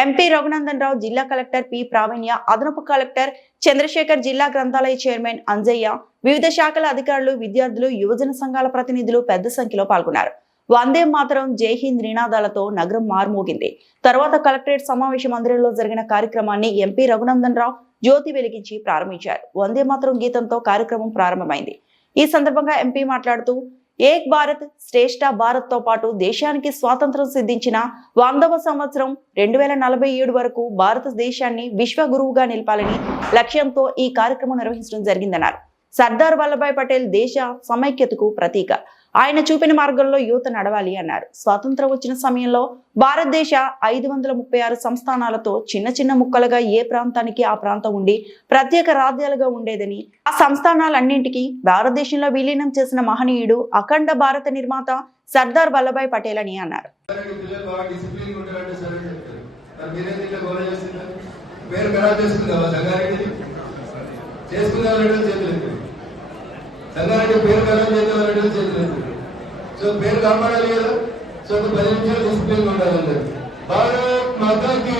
MP Raghunandan Rao, జిల్లా collector P ప్రావీణ్య, అదనపు collector Chandrasekhar, జిల్లా గ్రంథాలయ చైర్మన్ అంజయ్య, వివిధ శాఖల అధికారులు, విద్యార్థులు, యువజన సంఘాల ప్రతినిధులు పెద్ద సంఖ్యలో పాల్గొన్నారు. వందే మాతరం, జై హింద్ నినాదాలతో నగరం మార్మోగింది. తర్వాత కలెక్టరేట్ సమావేశ మందిరంలో జరిగిన కార్యక్రమాన్ని ఎంపీ రఘునందన్ రావు జ్యోతి వెలిగించి ప్రారంభించారు. వందే మాతరం గీతంతో కార్యక్రమం ప్రారంభమైంది. ఈ సందర్భంగా ఎంపీ మాట్లాడుతూ ఏక్ భారత్ శ్రేష్ఠ భారత్ తో పాటు దేశానికి స్వాతంత్రం సిద్ధించిన 100వ సంవత్సరం 2047 వరకు భారతదేశాన్ని విశ్వగురువుగా నిలపాలని లక్ష్యంతో ఈ కార్యక్రమం నిర్వహించడం జరిగిందన్నారు. సర్దార్ వల్లభాయ్ పటేల్ దేశ సమైక్యతకు ప్రతీక. ఆయన చూపిన మార్గంలో యువత నడవాలి అన్నారు. స్వాతంత్రం వచ్చిన సమయంలో భారతదేశ 536 సంస్థానాలతో చిన్న చిన్న ముక్కలుగా ఏ ప్రాంతానికి ఆ ప్రాంతం ఉండి ప్రత్యేక రాజ్యాలుగా ఉండేదని, ఆ సంస్థానాలన్నింటికీ భారతదేశంలో విలీనం చేసిన మహనీయుడు అఖండ భారత నిర్మాత సర్దార్ వల్లభాయ్ పటేల్ అని అన్నారు. సంగారెడ్డి పేరు ఖరాబ్ చేద్దాం సో పేరు కాపాడాలి కదా. సో ఒక 10 నిమిషాలు డిసిప్లిన్ ఉండాలి అందరు. భారత్ మాతాకి,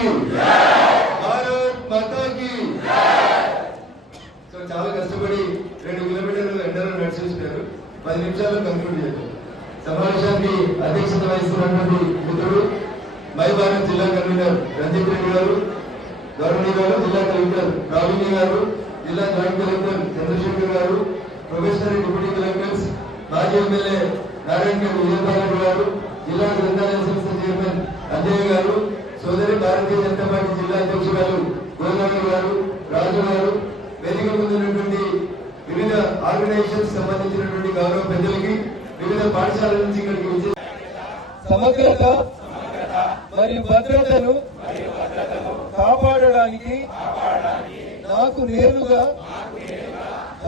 భారత్ మాతాకి. సో చాలా కష్టపడి 2 కిలోమీటర్లు ఎండలో నడిచేసినారు. 10 నిమిషాలు కంక్లూడ్ చేద్దాం. సమావేశానికి అధ్యక్షత వహిస్తున్నటువంటి మిత్రుడు మై భారత్ జిల్లా కన్వీనర్ రంజిత్ రెడ్డి గారు, గౌరవనీయ గారు జిల్లా కలెక్టర్ ప్రావీణ్య గారు, జిల్లా జాయింట్ కలెక్టర్ చంద్రశేఖర్ గారు, ప్రొఫెషనల్ డిప్యూటీ కలెక్టర్స్, మాజీ ఎమ్మెల్యే నారాయణ విజయపాల్ గారు, జిల్లా గ్రంథాలయ సంస్థ చైర్మన్ అంజయ్య గారు, సోదరి భారతీయ జనతా పార్టీ జిల్లా అధ్యక్షురాలు గోదావరి గారు, రాజు గారు, వేదిక ముందున్నటువంటి వివిధ ఆర్గనైజేషన్స్ సంబంధించినటువంటి గౌరవ పెద్దలకి, వివిధ పాఠశాలల నుంచి ఇక్కడికి వచ్చే సమగ్రత మరియు భద్రతను కాపాడడానికి నాకు నేరుగా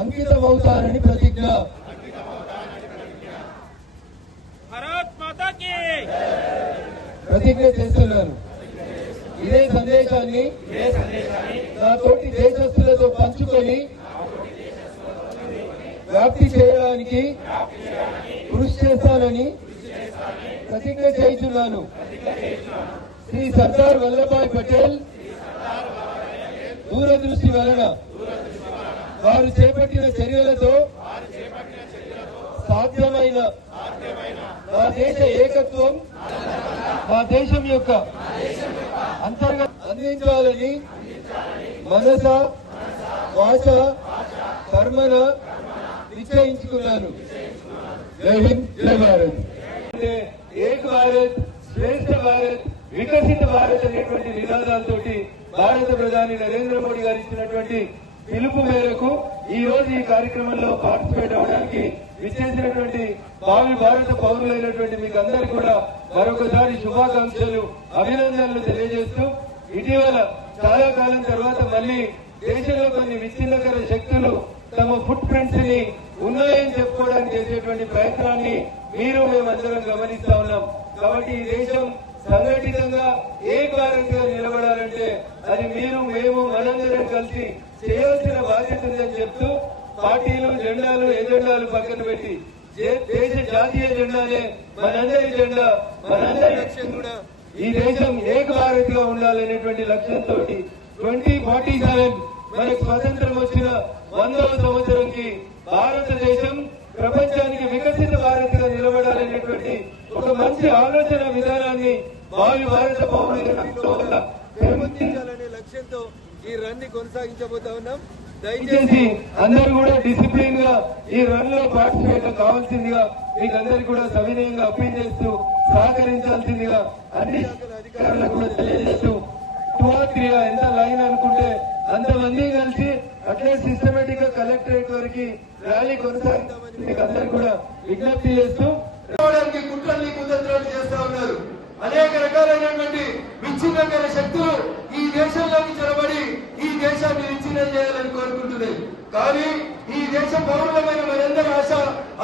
అంకితమవుతానని ప్రతిజ్ఞ. ప్రతిజ్ఞ చేస్తున్నాను. ఇదే సందేశాన్ని నా తోటి దేశస్తులతో పంచుకొని వ్యాప్తి చేయడానికి కృషి చేస్తానని ప్రతిజ్ఞ చేస్తున్నాను. శ్రీ సర్దార్ వల్లభాయ్ పటేల్ దూరదృష్టి వలన వారు చేపట్టిన చర్యలతో సాధ్యమైన మా దేశ ఏకత్వం, మా దేశం యొక్క అంతర్గత అందించాలని మనస వాచ కర్మన నిశ్చయించుకున్నాను. జై హింద్, జై భారత్. ఏక్ భారత్ శ్రేష్ఠ భారత్ వికసిత భారత్ అనేటువంటి నినాదాలతోటి భారత ప్రధాని నరేంద్ర మోడీ గారు ఇచ్చినటువంటి పిలుపు మేరకు ఈ రోజు ఈ కార్యక్రమంలో పార్టిసిపేట్ అవడానికి విచ్చేసినటువంటి భావి భారత పౌరులైనటువంటి మీకు అందరికీ కూడా మరొకసారి శుభాకాంక్షలు, అభినందనలు తెలియజేస్తూ, ఇటీవల చాలా కాలం తర్వాత మళ్ళీ దేశంలో కొన్ని విచ్ఛిన్నకర శక్తులు తమ ఫుట్ ప్రింట్స్ ని ఉన్నాయని చెప్పుకోవడానికి చేసేటువంటి ప్రయత్నాన్ని మీరు మేమందరం గమనిస్తా ఉన్నాం. కాబట్టి ఈ దేశం సంఘటితంగా ఏక్ భారత్ గా నిలబడాలంటే అది మీరు, మేము, మనందరం కలిసి చేయాల్సిన బాధ్యత ఉందని చెప్తూ, పార్టీలు, జెండాలు, ఎజెండాలు పక్కన పెట్టి దేశ జాతీయ జెండానే మనందరి జెండా, మనందరి లక్ష్యం కూడా ఈ దేశం ఏక్ భారత్ గా ఉండాలనేటువంటి లక్ష్యంతో 2047 మనకు స్వతంత్రం వచ్చిన 100వ సంవత్సరంకి భారతదేశం ప్రపంచానికి వికసిత భారత్ గా నిలబడాలనేటువంటి ఒక మంచి ఆలోచన విధానాన్ని భావి భారత పౌరులు పెంపొందించాలనే లక్ష్యంతో ఈ రన్ ని కొనసాగించబోతా ఉన్నాం. దయచేసి అందరూ కూడా డిసిప్లిన్ గా ఈ రన్ లో పార్టిసిపేట్ కావాల్సిందిగా మీకు అందరికీ కూడా సవినయంగా అప్పీల్ చేస్తూ సహకరించాల్సిందిగా అన్ని అధికారులకు కూడా తెలియజేస్తూ 2 or 3 ఎంత లైన్ అనుకుంటే అంతమంది కలిసి అట్లే సిస్టమేటిక్ గా కలెక్టరేట్ వరకు ర్యాలీ కొనసాగిద్దామని మీకు అందరికీ కూడా విజ్ఞప్తి చేస్తూ, కుట్రల్ని కుతంత్రాలు చేస్తా ఉన్నారు. అనేక రకాలైనటువంటి విచ్ఛిన్నకర శక్తులు ఈ దేశంలోకి చొరబడి ఈ దేశాన్ని విచ్ఛిన్నం చేయాలని కోరుకుంటున్నాయి. కానీ ఈ దేశ పౌరులమైన మనందరి ఆశ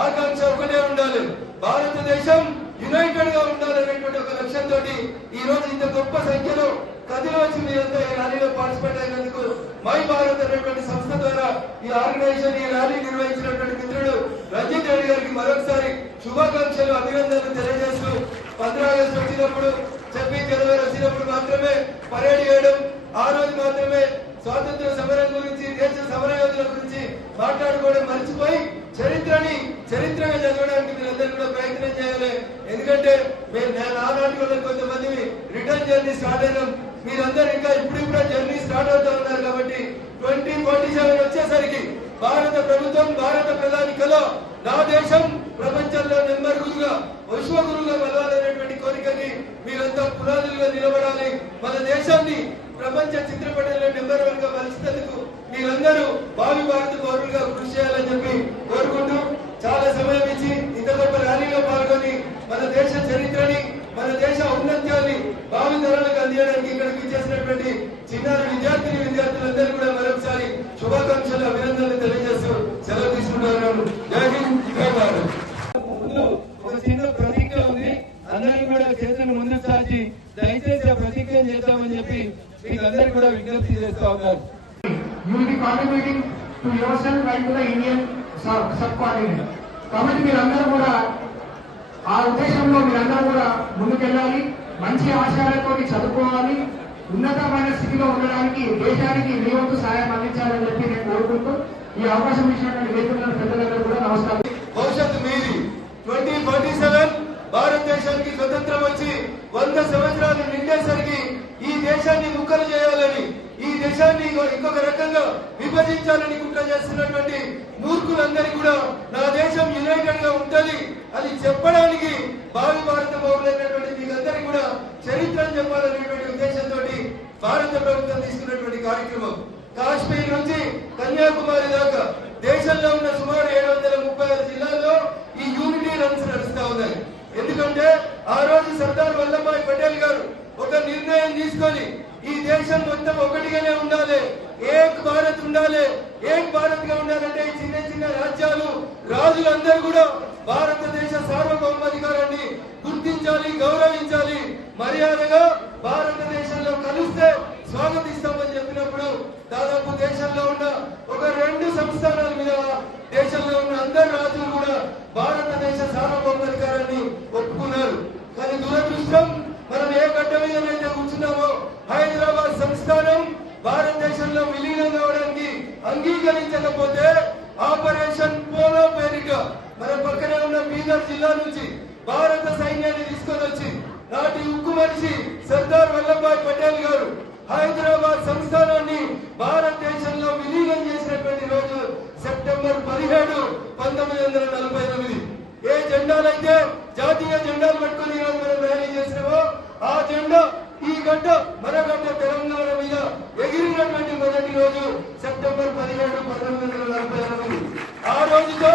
ఆకాంక్ష ఒకటే ఉండాలి. భారతదేశం యునైటెడ్ గా ఉండాలనేటువంటి ఒక లక్ష్యంతో ఈ రోజు ఇంత గొప్ప సంఖ్యలో కదిలి వచ్చి మీరంతా ఈ ర్యాలీలో పార్టిసిపేట్ అయినందుకు మై భారత్ అనేటువంటి సంస్థ ద్వారా ఈ ఆర్గనైజేషన్ ఈ ర్యాలీ నిర్వహించినటువంటి మిత్రుడు రంజిత్ రెడ్డి గారికి మరొకసారి శుభాకాంక్షలు, అభినందనలు తెలియజేస్తూ 15 ఆగస్టు వచ్చినప్పుడు జనవరి వచ్చినప్పుడు మాత్రమే పరేడ్ చేయడం, ఆ రోజు మాత్రమే స్వాతంత్ర సమరం గురించి, దేశ సమర యోధుల గురించి మాట్లాడుకోవడం మర్చిపోయి చరిత్రగా చదవడానికి మీరందరూ కూడా ప్రయత్నం చేయాలి. ఎందుకంటే నానాటి వల్ల కొంతమంది రిటర్న్ జర్నీ స్టార్ట్ అయినాం, మీరందరూ ఇంకా ఇప్పుడిప్పుడే జర్నీ స్టార్ట్ అవుతా ఉన్నారు. కాబట్టి 2047 వచ్చేసరికి భారత ప్రభుత్వం, భారత ప్రధాని కళ నా దేశం ప్రపంచంలో నెంబర్ గురుగా, విశ్వగురుగా కలవాలనేటువంటి కోరికకి మీరంతా పునాదులుగా నిలబడాలి. మన దేశాన్ని ప్రపంచ చిత్రపటంలో నెంబర్ 1 గా మలిచేందుకు మీరందరూ భావి భారత పౌరులుగా కృషి చేయాలని చెప్పి కోరుకుంటూ, చాలా సమయం ఇచ్చి ఇంత గొప్ప ర్యాలీలో పాల్గొని మన దేశ చరిత్రని, మన దేశ ఔన్నత్యాన్ని భావి తరాలకు అందించడానికి ఇక్కడికి ఇచ్చేసినటువంటి చిన్నారి విద్యార్థులందరూ కూడా మరొకసారి శుభాకాంక్షలు, అభినందనలు తెలియజేస్తూ సెలవు తీసుకుంటున్నాను. జై హింద్, జై భారత్. ఒక చిన్న ప్రతిజ్ఞ ఉంది, అందరూ కూడా చేతులు ముందుకు సాచి దయచేసి ఆ ప్రతిజ్ఞ చేద్దామని చెప్పి మీకు అందరూ కూడా విజ్ఞప్తి చేస్తా ఉన్నారు. You will be contributing to yourself and to the Indian subcontinent. కాబట్టి మీరందరూ కూడా ఆ ఉద్దేశంలో మీరందరూ కూడా ముందుకెళ్ళాలి, మంచి ఆశయాలతో చదువుకోవాలి, ఉన్నతమైన స్థితిలో ఉండడానికి దేశానికి మీ వంతు సహాయం అందించాలని చెప్పి నేను కోరుకుంటూ ఈ అవకాశం ఇచ్చినటువంటి వేదికల పెద్దలందరూ కూడా నమస్కారం. భవిష్యత్తు మీది. 2047 భారతదేశానికి స్వతంత్రం వచ్చి 100 సంవత్సరాలు నిండేసరికి ఈ దేశాన్ని ముక్కలు చేయాలని, ఈ దేశాన్ని ఇంకొక రకంగా విభజించాలని కుట్ర చేస్తున్నటువంటి మూర్ఖులందరికీ కూడా నా దేశం యునైటెడ్ గా ఉంటది అని చెప్పడానికి భావి భారత పౌరులైనటువంటి మీకందరికీ కూడా చరిత్రను చెప్పాలనేటువంటి ఉద్దేశంతో భారత ప్రభుత్వం తీసుకున్నటువంటి కార్యక్రమం. కాశ్మీర్ నుంచి కన్యాకుమారి దాకా దేశంలో ఉన్న సుమారు 736 జిల్లాల్లో ఈ యూనిటీ రన్స్ నడుస్తా ఉన్నాయి. ఎందుకంటే ఆ రోజు సర్దార్ వల్లభాయ్ పటేల్ గారు ఒక నిర్ణయం తీసుకొని ఈ దేశం మొత్తం ఒకటిగానే ఉండాలి, ఏక్ భారత్ ఉండాలి. ఏక్ భారత్ గా ఉండాలంటే ఈ చిన్న చిన్న రాజ్యాలు, రాజులందరూ కూడా భారతదేశ సార్వభౌమాధికారాన్ని గుర్తించాలి, గౌరవించాలి, మర్యాదగా భారతదేశంలో కలిస్తే స్వాగతిస్తామని చెప్పినప్పుడు దాదాపు దేశంలో ఉన్న ఒక 2 సంస్థానాల మీద దేశంలో ఉన్న అందరు రాజులు కూడా భారతదేశ సార్వభౌమాధికారాన్ని ఒప్పుకున్నారు. కానీ దురదృష్టం, మనం ఏ గడ్డ మీదనైతే కూర్చున్నామో హైదరాబాద్ సంస్థానం భారతదేశంలో విలీనం కావడానికి అంగీకరించకపోతే ఆపరేషన్ పోలో పేరిట మన పక్కనే ఉన్న బీదర్ జిల్లా నుంచి భారత సైన్యాన్ని తీసుకొని వచ్చి నాటి ఉక్కు మనిషి సర్దార్ వల్లభాయ్ పటేల్ గారు హైదరాబాద్ సంస్థానాన్ని భారతదేశంలో విలీనం చేసినటువంటి రోజు సెప్టెంబర్ 17, 1948. ఏ జెండాలైతే జాతీయ జెండాలు పట్టుకుని మనం ర్యాలీ చేసినామో ఆ జెండా ఈ గడ్డ మన గడ్డ తెలంగాణ మీద ఎగిరినటువంటి మొదటి రోజు సెప్టెంబర్ 17, 1948. ఆ రోజుతో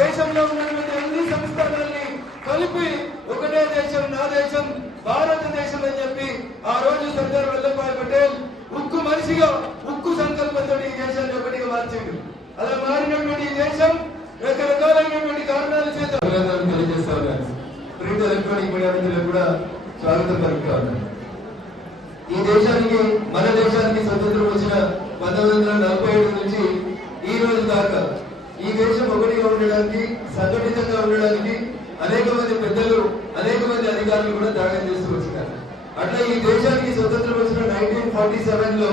దేశంలో ఉన్నటువంటి అన్ని సంస్థానాల్ని కలిపి ఒకటే దేశం, నా దేశం భారతదేశం అని చెప్పి ఆ రోజు సర్దార్ వల్లభాయ్ పటేల్ ఉక్కు మనిషిగా, ఉక్కు సంకల్పంతో ఈ దేశాన్ని ఒకటిగా మార్చిండు. అలా మారినటువంటి ఈ దేశం రకరకాలైనటువంటి కారణాల చేత తెలియజేస్తా ఉన్నారు. ప్రింట్ ఎలక్ట్రానిక్ మీడియా మిత్రులకు కూడా స్వాగతం పలుకుతా ఉన్నారు. ఈ దేశానికి, మన దేశానికి స్వతంత్రం వచ్చిన 1947 నుంచి ఈ రోజు దాకా ఈ దేశం ఒకటిగా ఉండడానికి, సంఘటితంగా ఉండడానికి అనేక మంది పెద్దలు, అనేక మంది అధికారులు కూడా త్యాగం చేస్తూ వచ్చినారు. అట్లా ఈ దేశానికి స్వతంత్రం వచ్చిన 1947 లో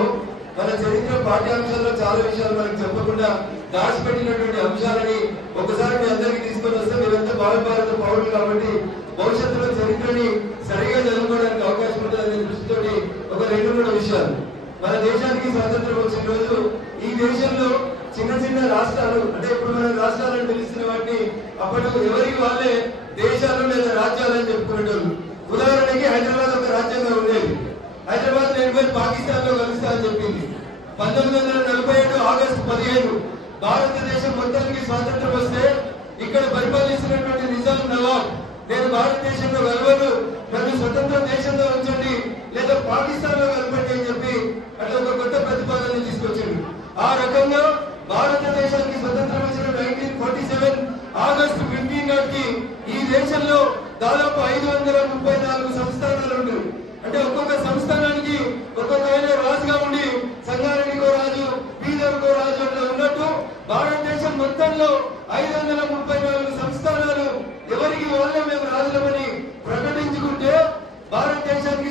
మన చరిత్ర పాఠ్యాంశాల్లో చాలా విషయాలు మనకు చెప్పకుండా దాచిపెట్టినటువంటి అంశాలని ఒకసారి మీ అందరికీ తీసుకొని వస్తే మీరంతా భారత పౌరులు కాబట్టి భవిష్యత్తులో చరిత్రని సరిగా చదువుకోవడానికి అవకాశం ఉంటుందనే దృష్టితోటి ఒక 2-3 విషయాలు. మన దేశానికి స్వాతంత్రం వచ్చిన రోజు ఈ దేశంలో చిన్న చిన్న రాష్ట్రాలు, అంటే ఇప్పుడు మనం రాష్ట్రాలను పిలుస్తున్న వాటిని అప్పట్లో ఎవరికి వాళ్ళే దేశాలు లేదా రాజ్యాలు అని చెప్పుకునేటోళ్ళు. ఉదాహరణకి హైదరాబాద్ ఒక రాజ్యంగా ఉండేది. హైదరాబాద్ నేను పాకిస్తాన్ లో కలుస్తా అని చెప్పింది. 1947 ఆగస్టు 15 భారతదేశం మొత్తానికి స్వాతంత్రం వస్తే ఇక్కడ పరిపాలిస్తున్నటువంటి నిజాం నవాబ్ నేను భారతదేశంలో కలవను, నన్ను స్వతంత్ర దేశంలో ఉంచండి లేదా పాకిస్తాన్ లో కలపండి అని చెప్పి అట్లా ఒక కొత్త ప్రతిపాదన తీసుకొచ్చింది. ఆ రకంగా భారతదేశానికి స్వతంత్రం వచ్చిన 1947 ఆగస్టు 15 నాటికి ఈ దేశంలో దాదాపు 534 సంస్థానాలు ఉన్నాయి. అంటే ఒక్కొక్క సంస్థానానికి ఒక్కొక్క రాజుగా ఉండి సంగారెడ్డికో రాజు, బీదర్కో రాజు అట్లా ఉన్నట్టు భారతదేశం మొత్తంలో 534 సంస్థానాలు ఎవరికి వాళ్ళే మేము రాజులమని ప్రకటించుకుంటే భారతదేశానికి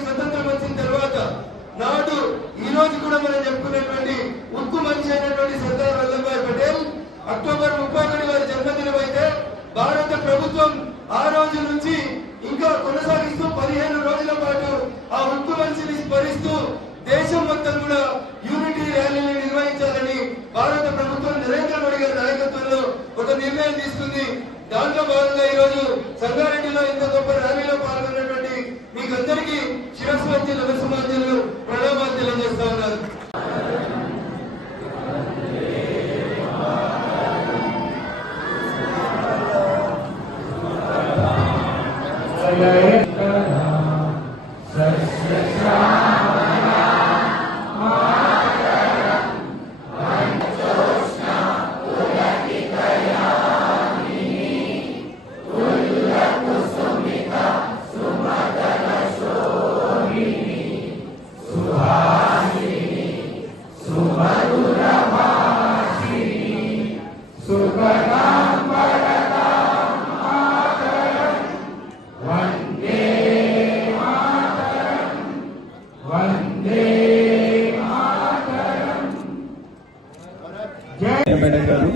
నిర్ణయం తీసుకుంది. దాంట్లో భాగంగా ఈ రోజు సంగారెడ్డిలో ఇంత గొప్ప ర్యాలీలో పాల్గొన్నటువంటి మీకు అందరికీ శిరస్సు వంచి నమస్కారాలు ప్రణామాలు తెలియజేస్తా ఉన్నారు. మేడం గారు,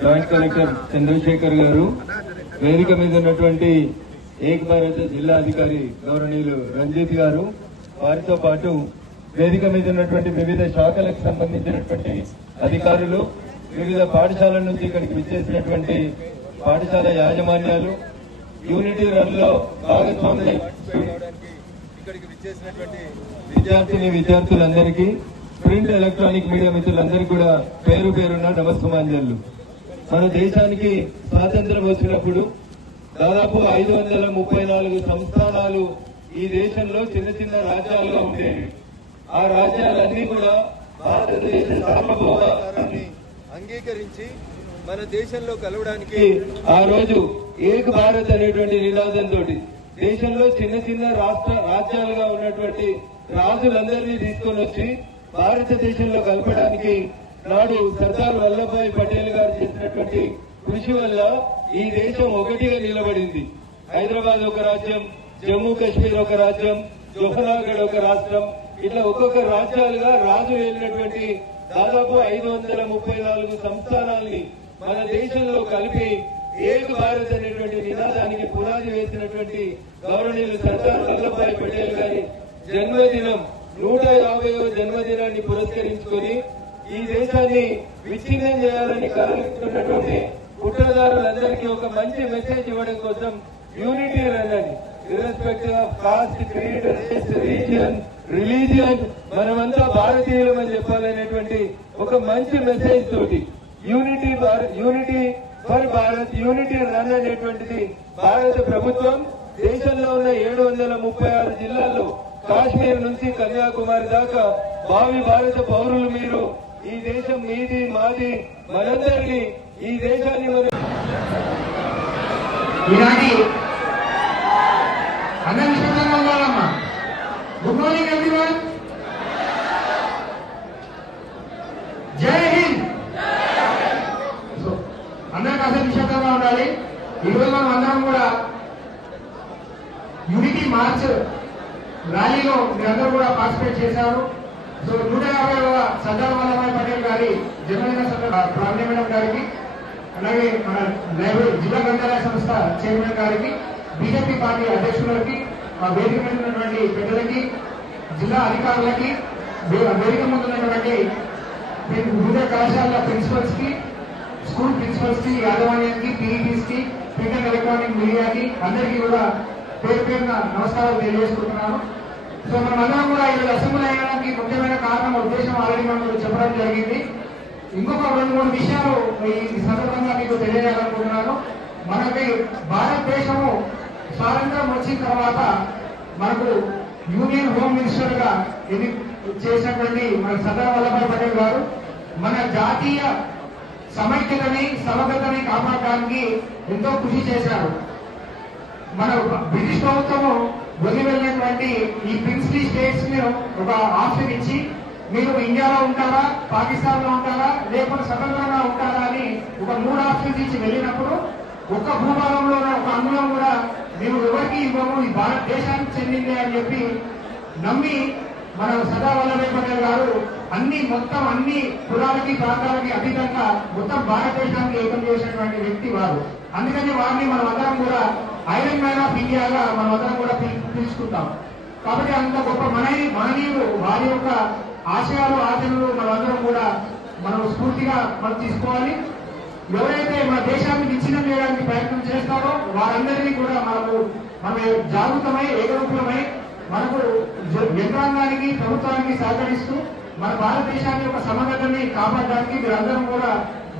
జాయింట్ కలెక్టర్ చంద్రశేఖర్ గారు, వేదిక మీద ఉన్నటువంటి ఏక్ భారత్ జిల్లా అధికారి గౌరవనీయులు రంజిత్ గారు, వారితో పాటు వేదిక మీద ఉన్నటువంటి వివిధ శాఖలకు సంబంధించినటువంటి అధికారులు, వివిధ పాఠశాలల నుంచి ఇక్కడికి విచ్చేసినటువంటి పాఠశాల యాజమాన్యాలు, యూనిటీ రన్ లో భాగస్వామ్యం ఇక్కడికి విచ్చేసినటువంటి విద్యార్థులందరికీ, ప్రింట్ ఎలక్ట్రానిక్ మీడియా మిత్రులందరికీ కూడా పేరు పేరున్న నమస్కారాలు. మన దేశానికి స్వాతంత్రం వచ్చినప్పుడు దాదాపు 534 సంస్థానాలు ఈ దేశంలో చిన్న చిన్న రాజ్యాలుగా ఉండేవి. ఆ రాజ్యాలన్నీ కూడా భారతదేశ సార్వభౌమాధికారాన్ని అంగీకరించి మన దేశంలో కలవడానికి ఆ రోజు ఏక్ భారత్ అనేటువంటి నినాదంతో దేశంలో చిన్న చిన్న రాజ్యాలుగా ఉన్నటువంటి రాజులందరినీ తీసుకొని వచ్చి భారతదేశంలో కలపడానికి నాడు సర్దార్ వల్లభాయ్ పటేల్ గారు చేసినటువంటి కృషి వల్ల ఈ దేశం ఒకటిగా నిలబడింది. హైదరాబాద్ ఒక రాజ్యం, జమ్మూ కాశ్మీర్ ఒక రాజ్యం, జోహనాగఢ్ ఒక రాష్ట్రం, ఇట్లా ఒక్కొక్క రాజ్యాలుగా రాజు వెళ్ళినటువంటి దాదాపు 534 సంస్థానాల్ని మన దేశంలో కలిపి ఏక్ భారత్ అనేటువంటి నినాదానికి పునాది వేసినటువంటి గౌరవనీయులు సర్దార్ వల్లభాయ్ పటేల్ గారి జన్మదినం 150వ జన్మదినాన్ని పురస్కరించుకొని ఈ దేశాన్ని విచ్ఛిన్నం చేయాలని కలలుతున్నటువంటి కుట్రదారులందరికీ ఒక మంచి మెసేజ్ ఇవ్వడం కోసం యూనిటీ రన్ అని, irrespective of caste, creed, race, religion మనమంతా భారతీయులం అని చెప్పాలనేటువంటి ఒక మంచి మెసేజ్ తోటి unity for Bharat, unity run అనేటువంటిది భారత ప్రభుత్వం దేశంలో ఉన్న 736 జిల్లాల్లో కాశ్మీర్ నుంచి కన్యాకుమారి దాకా భావి భారత పౌరులు మీరు, ఈ దేశం మీది మాది మనందరిది, ఈ దేశాన్ని గుడ్ మార్నింగ్ ఎవ్రీవన్, జై హింద్. అందరూ కాస్త నిశ్శబ్దంగా ఉండాలి. ఈరోజు మనం అందరం కూడా యూనిటీ మార్చ్ ర్యాలీలో మీరందరూ కూడా పార్టిసిపేట్ చేశారు. సో 150వ సర్దార్ వల్లభాయ్ పటేల్ గారి జన్మదిన ప్రావీణ్య మేడం గారికి, అలాగే మన లైబ్రరీ జిల్లా గ్రంథాలయ సంస్థ చైర్మన్ గారికి, బీజేపీ పార్టీ అధ్యక్షులకి, వేదిక మీద ఉన్నటువంటి పెద్దలకి, జిల్లా అధికారులకి, వేదిక ముందు ఉన్నటువంటి వివిధ కళాశాలల ప్రిన్సిపల్స్ కి, స్కూల్ ప్రిన్సిపల్స్ కి, యాజమాన్యానికి, పీఈటీస్ కి, ప్రింట్ అండ్ ఎలక్ట్రానిక్ మీడియాకి అందరికీ కూడా పేరు పేరున నమస్కారాలు తెలియజేసుకుంటున్నాను. సో మనం అందరం కూడా ఈరోజు అసెంబ్లీ అయ్యడానికి ముఖ్యమైన కారణం, ఉద్దేశం ఆల్రెడీ మనం చెప్పడం జరిగింది. ఇంకొక 2-3 విషయాలు ఈ సందర్భంగా మీకు తెలియజేయాలనుకుంటున్నాను. మనకి భారతదేశము స్వాతంత్రం వచ్చిన తర్వాత మనకు యూనియన్ హోమ్ మినిస్టర్ గా ఇది చేసినటువంటి మన సర్దార్ వల్లభాయ్ పటేల్ గారు మన జాతీయ సమైక్యతని, సమగ్రతని కాపాడడానికి ఎంతో కృషి చేశారు. మన బ్రిటిష్ ప్రభుత్వము వదిలి వెళ్ళినటువంటి ఈ ప్రిన్స్లీ స్టేట్స్ ని ఒక ఆప్షన్ ఇచ్చి, మీరు ఇండియాలో ఉంటారా, పాకిస్తాన్ లో ఉంటారా, లేకపోతే స్వతంత్రంగా ఉంటారా అని ఒక 3 ఆప్షన్స్ ఇచ్చి వెళ్ళినప్పుడు ఒక్క భూభాగంలో ఒక అంగుళం కూడా మేము ఎవరికి ఇవ్వము, ఈ భారతదేశానికి చెందింది అని చెప్పి నమ్మి మన సర్దార్ వల్లభాయ్ పటేల్ గారు మొత్తం అన్ని కులాలకి, ప్రాంతాలకి అతీతంగా మొత్తం భారతదేశానికి ఏకం చేసినటువంటి వ్యక్తి వారు. అందుకని వారిని మనం అందరం కూడా ఐరన్ మ్యాన్ ఆఫ్ ఇండియాగా మనం అందరం కూడా పిలుచుకుంటాం. కాబట్టి అంత గొప్ప మహనీయులు, వారి యొక్క ఆశయాలు, ఆచరణలు మనందరం కూడా మనం స్ఫూర్తిగా మనం తీసుకోవాలి. ఎవరైతే మన దేశాన్ని విచ్ఛిన్నం చేయడానికి ప్రయత్నం చేస్తారో వారందరినీ కూడా మనం జాగృతమై ఏకరూపమై మనకు యంత్రాంగానికి ప్రభుత్వానికి సహకరిస్తూ మన భారతదేశాన్ని యొక్క సమగ్రతని కాపాడడానికి మీరందరూ కూడా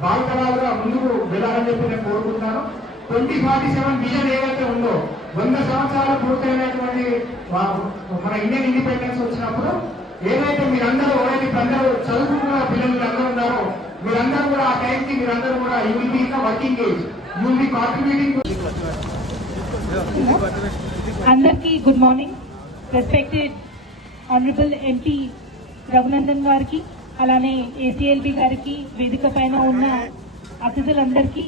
బాధితులుగా ముందుకు వెళ్ళాలని చెప్పి నేను కోరుకుంటున్నాను. 2047 విజన్ ఏదైతే ఉందో 100 సంవత్సరాలు పూర్తయినటువంటి మన ఇండియన్ ఇండిపెండెన్స్ వచ్చినప్పుడు ఏదైతే మీరందరూ అందరూ చదువుకున్న పిల్లలు అందరూ ఉన్నారో మీరందరూ కూడా ఆ టైంకి మీరందరూ కూడా you will be in the working age, you will be contributing. అందరికీ good morning. Respected honourable MP Raghunandan గారికి, అలానే ఏసీఎల్బీ గారికి, వేదిక పైన ఉన్న అతిథులందరికీ,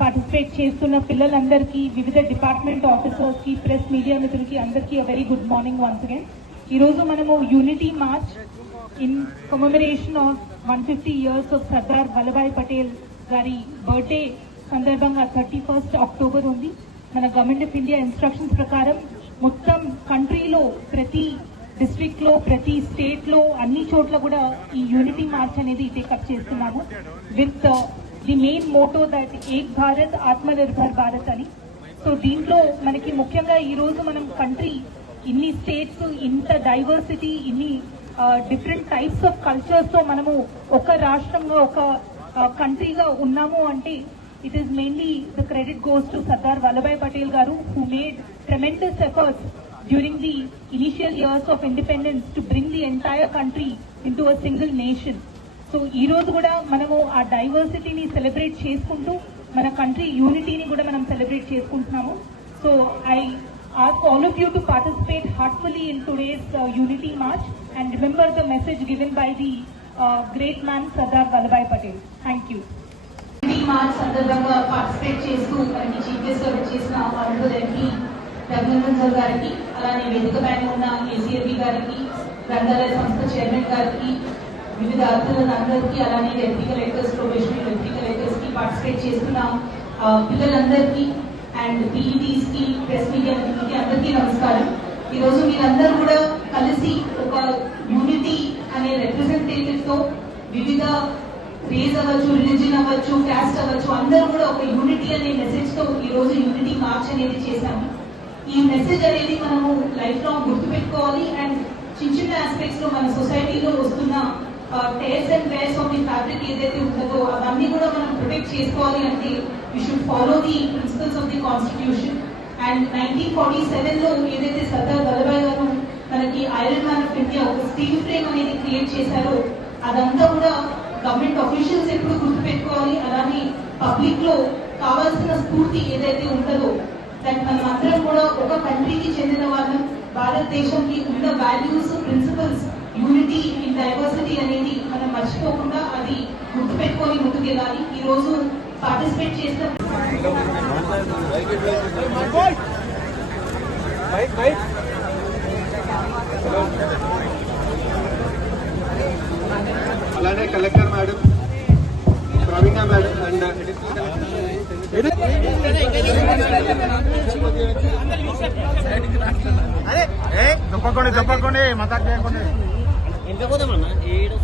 పార్టిసిపేట్ చేస్తున్న పిల్లలందరికీ, వివిధ డిపార్ట్మెంట్ ఆఫీసర్స్ కి, ప్రెస్ మీడియా మిత్రులకి అందరికీ very good morning once again. ఈ రోజు మనము unity March in commemoration of 150 years of Sardar Vallabhbhai Patel గారి బర్త్డే సందర్భంగా 31st October ఉంది. మన గవర్నమెంట్ ఆఫ్ ఇండియా ఇన్స్ట్రక్షన్స్ ప్రకారం మొత్తం కంట్రీలో ప్రతి డిస్ట్రిక్ట్ లో, ప్రతి స్టేట్ లో, అన్ని చోట్ల కూడా ఈ యూనిటీ మార్చ్ అనేది టేకప్ చేస్తున్నాము with the main motto that Ek Bharat Atmanirbhar Bharat అని. సో దీంట్లో మనకి ముఖ్యంగా ఈ రోజు మనం కంట్రీ ఇన్ని స్టేట్స్, ఇంత డైవర్సిటీ, ఇన్ని డిఫరెంట్ టైప్స్ ఆఫ్ కల్చర్స్ తో మనము ఒక రాష్ట్రంగా, ఒక కంట్రీగా ఉన్నాము అంటే it is mainly the credit goes to Sardar Vallabhbhai Patel garu, who made tremendous efforts during the initial years of independence to bring the entire country into a single nation. So ee roju kuda manamu aa diversity ni celebrate cheskuntu mana country unity ni kuda manam celebrate cheskuntunnamo. So I ask all of you to participate heartfully in today's unity march and remember the message given by the great man Sardar Vallabhbhai Patel. Thank you. March సందర్భంగా participate చేస్తూ మనకి chief guest గా చేసిన honourable MP Raghunandan sir గారికి, అలానే వేదిక పైన ఉన్న ఏసీఎల్బీ గారికి, గ్రంథాలయ సంస్థ చైర్మన్ గారికి, వివిధ అతిథులందరికీ, అలానే deputy collectors, probationary deputy collectors కి, పార్టిసిపేట్ చేస్తున్న పిల్లలందరికీ అండ్ పీఈటీస్ కి, ప్రెస్ మీడియా కి అందరికీ నమస్కారం. ఈ రోజు మీరందరూ కూడా కలిసి ఒక యూనిటీ అనే రిప్రజెంటేటివ్ తో వివిధ రేజ్ అవ్వచ్చు, రిలీజన్ అవ్వచ్చు, క్యాస్ట్ అవ్వచ్చు, అందరూ కూడా ఒక యూనిటీ అనే మెసేజ్ తో ఈ రోజు యూనిటీ మార్చ్ అనేది చేశాము. ఈ మెసేజ్ అనేది మనము లైఫ్ లాంగ్ గుర్తుపెట్టుకోవాలి అండ్ చిన్న చిన్న ఆస్పెక్ట్స్ లో మన సొసైటీలో వస్తున్న tears and wears of the fabric ఏదైతే ఉంటుందో అవన్నీ కూడా మనం ప్రొటెక్ట్ చేసుకోవాలి అంటే we should follow the principles of the constitution. And 1947 లో ఏదైతే సర్దార్ వల్లభాయ్ గారు మనకి ఐరన్ మ్యాన్ ఆఫ్ ఇండియా ఒక స్టీల్ ఫ్రేమ్ అనేది క్రియేట్ చేశారో అదంతా కూడా గవర్నమెంట్ అఫీషియల్స్ ఎప్పుడు గుర్తుపెట్టుకోవాలి. అలానే పబ్లిక్ లో కావాల్సిన స్ఫూర్తి ఏదైతే ఉంటుందో దాన్ని మనం అందరం కూడా ఒక కంట్రీకి చెందిన వాళ్ళం, భారతదేశంకి ఉన్న values, principles, unity in diversity అనేది మనం మర్చిపోకుండా అది గుర్తుపెట్టుకొని ముందుకెళ్ళాలి. ఈ రోజు పార్టిసిపేట్ చేసిన అలానే collector madam, Praveena madam and తప్పకుండా మతాకు చేయకుండా ఎంత పోదామన్నా ఏడు